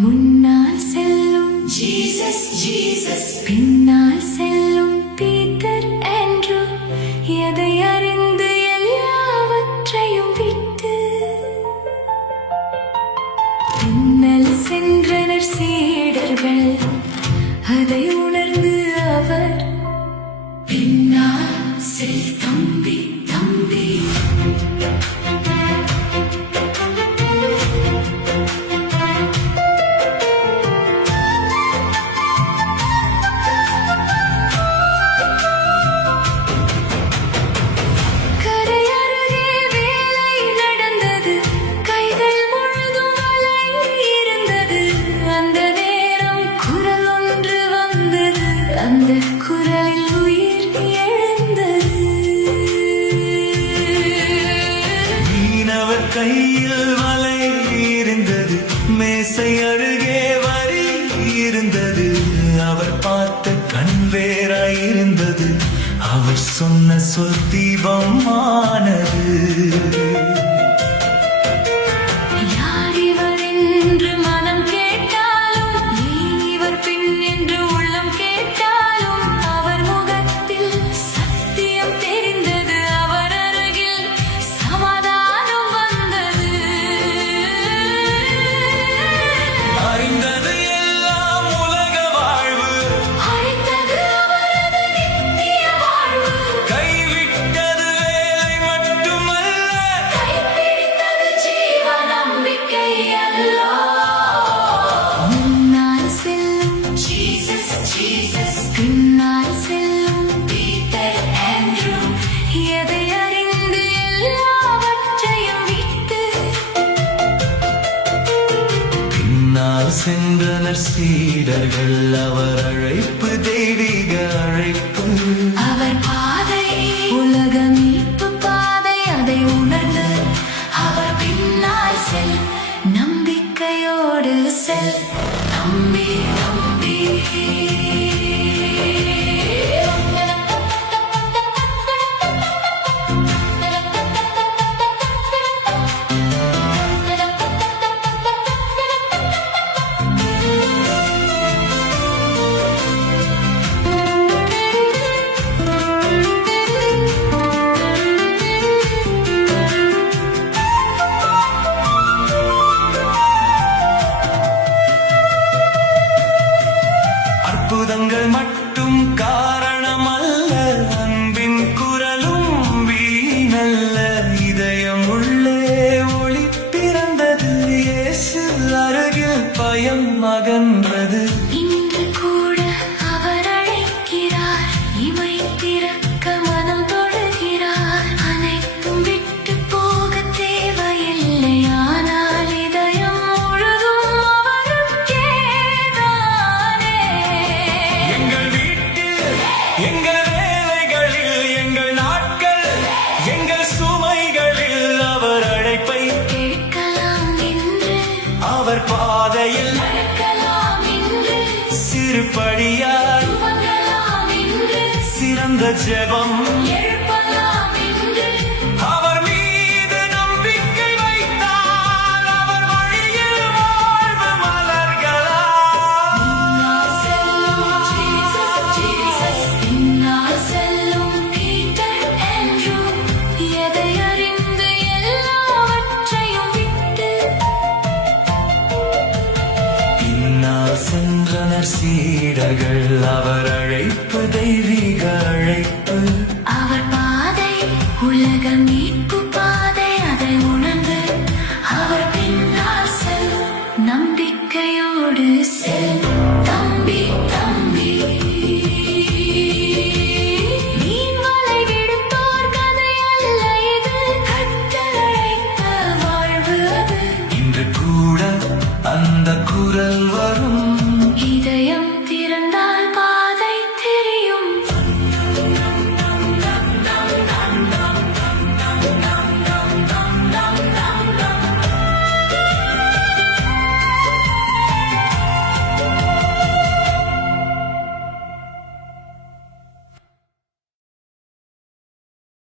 முன்னால் செல்லும் Jesus Jesus, பின்னால் செல்லும் பீட்டர் ஆண்ட்ரூ, எதை அறிந்து எல்லாவற்றையும் விட்டு பின்னல் சென்றனர் சீடர்கள். அதை உணர்ந்து அவர் பின்னால் செல் தம்பி தம்பி, அந்த குரலில் உயிர் எழுந்தது. மீனவர் கையில் வலை இருந்தது, மேசை அருகே வரி இருந்தது. அவர் பார்த்த கண் வேறாயிருந்தது, அவர் சொன்ன சொல் தீபம் ஆனது. பின்னால் செல்லும் பீட்டர் ஆண்ட்ரூ, எதை அறிந்து எல்லாவற்றையும் விட்டு பின்னால் சென்றனர் சீடர்கள். அவர் அழைப்பு தெய்வீக அழைப்பு, அவர் பாதை உலக மீட்பு பாதை. அதை உணர்ந்து அவர் பின்னால் செல், நம்பிக்கையோடு செல் தம்பி தம்பி. அற்புதங்கள் மட்டும் காரணம் அல்ல, அன்பின் குரலும் வீணல்ல. இதயம் உள்ளே ஒளி பிறந்தது, இயேசு அருகில் பயம் அகன்றது. இன்று கூட அவர் அழைக்கிறார், இமை திறக்க மனம் தொழுகிறார். அனைத்தும் விட்டு போக தேவையில்லை, ஆனால் இதயம் முழுதும் அவருக்கேதானே. எங்கள் வீட்டில், எங்கள் வேலைகளில், எங்கள் நாட்கள், எங்கள் சுமைகளில் அவர் அழைப்பை கேட்கலாம் என்று, அவர் பாதையில் நடக்கலாம் என்று, சிறுபடியால் துவங்கலாம் என்று, சிறந்த ஜெபம் எழுப்பலாம் என்று. அவர் மீது நம்பிக்கை வைத்தால் அவர் வழியில் வாழ்வு மலர்களாம். பின்னால் செல்லும் ஜீசஸ் ஜீசஸ், பின்னால் செல்லும் பீட்டர் ஆண்ட்ரூ, எதை அறிந்து எல்லாவற்றையும் விட்டு பின்னால் சென்றனர் சீடர்கள். அவர் அழைப்பு தெய்வீக அழைப்பு, அவர் பாதை உலக மீட்பு